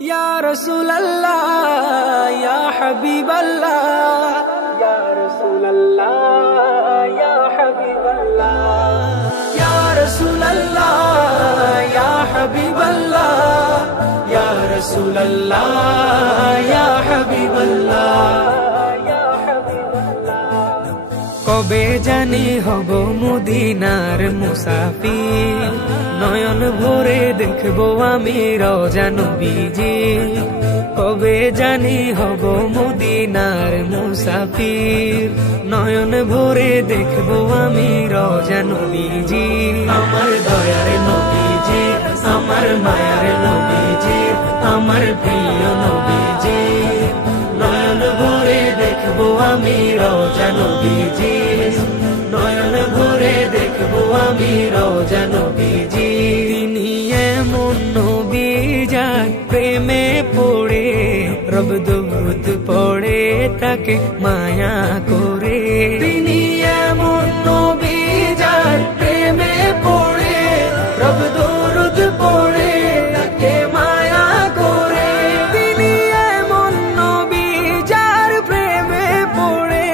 या रसूल अल्लाह या हबीब अल्लाह, या रसूल अल्लाह या हबीब अल्लाह, या रसूल अल्लाह या हबीब अल्लाह, या रसूल अल्लाह या हबीब अल्लाह। কবে জানি হব মদিনার মুসাফির, নয়ন ভরে দেখবো আমি রওজা নবীজি। কবে জানি হব মদিনার মুসাফির, নয়ন ভরে দেখবো আমি রওজা নবীজি। আমার দয়ার নবীজি, আমার মায়ার নবীজি, আমার প্রিয় নবীজি। নয়ন ভরে দেখবো আমি রওজা নবীজি, নয়ন ভরে দেখবো আমি রওজা নবীজি। তিনি এমন নবী যার প্রেমে পড়ে রব দুরূদ পড়ে তাকে মায়া করে। তিনি এমন নবী যার প্রেমে পড়ে রব দুরূদ পড়ে তাকে মায়া করে। তিনি এমন নবী যার প্রেমে পড়ে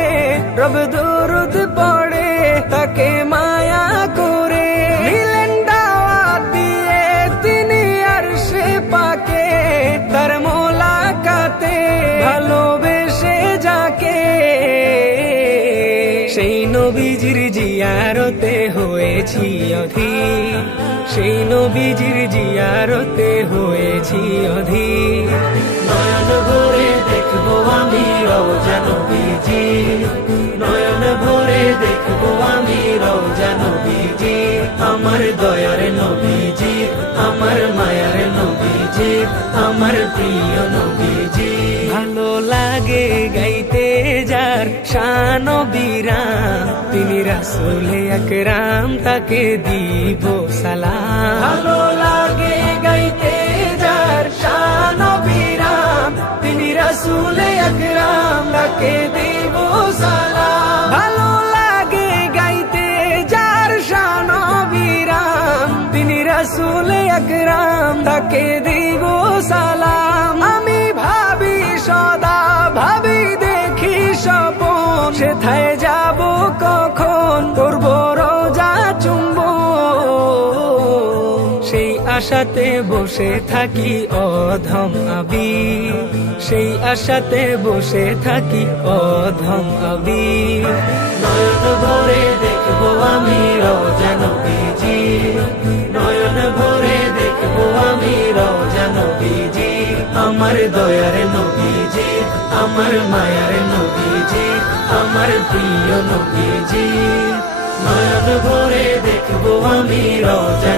রব দুরূদ পড়ে তাকে মায়া করে। নিলেন দাওয়াত দিয়ে তিনি আরশে পাকে, তার মোলাকাতে ভালোবেসে যাকে। সেই নবীজির জিয়ারতে হয়েছি অধীর, সেই নবীজির জিয়ারতে হয়েছি অধীর। নয়ন ভরে দেখবো আমি রওজা নবীজি, নয়ন ভরে দেখবো আমি রওজা নবীজি। আমার দয়ার নবীজি, আমার মায়ার নবীজি, আমার প্রিয় নবীজি। ভালো লাগে গাইতে যার শান বীরান, তিনি রাসূলে আকরাম তাকে দিব সালাম। ভালো লাগে গাইতে যার শান বীরান, তিনি রাসূলে আকরাম তাকে দিব সালাম। ভালো লাগে গাইতে যার শান বীরান, তিনি রাসূলে আকরাম তাকে দিব সালাম। আমি ভাবি সদা ভাবি দেখি স্বপন, সেথায় যাব কখন করব রওজা চুম্বন। সেই আশাতে বসে থাকি অধম আবির, সেই আশাতে বসে থাকি অধম আবির। নয়ন ভরে দেখবো আমি রওজা নবীজি, নয়ন ভরে দেখবো আমি রওজা নবীজি। আমার দয়ার নবীজি, আমার মায়ার নবীজি, আমার প্রিয় নবীজি। নয়ন ভরে দেখবো আমি রওজা